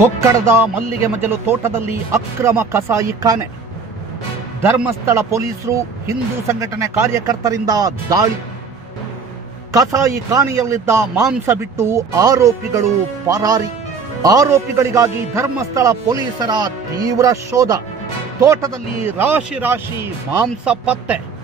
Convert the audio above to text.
ಕೊಕ್ಕಡದ ಮಲ್ಲಿಗೆ ಮಜಲು ತೋಟದಲ್ಲಿ ಅಕ್ರಮ ಕಸಾಯಿಖಾನೆ. ಧರ್ಮಸ್ಥಳ ಪೊಲೀಸರು ಹಿಂದೂ ಸಂಘಟನೆ ಕಾರ್ಯಕರ್ತರಿಂದ ದಾಳಿ. ಕಸಾಯಿಖಾನೆಯಲ್ಲಿದ್ದ ಮಾಂಸ ಬಿಟ್ಟು ಆರೋಪಿಗಳು ಪರಾರಿ. ಆರೋಪಿಗಳಿಗಾಗಿ ಧರ್ಮಸ್ಥಳ ಪೊಲೀಸರ ತೀವ್ರ ಶೋಧ. ತೋಟದಲ್ಲಿ ರಾಶಿ ರಾಶಿ ಮಾಂಸ ಪತ್ತೆ.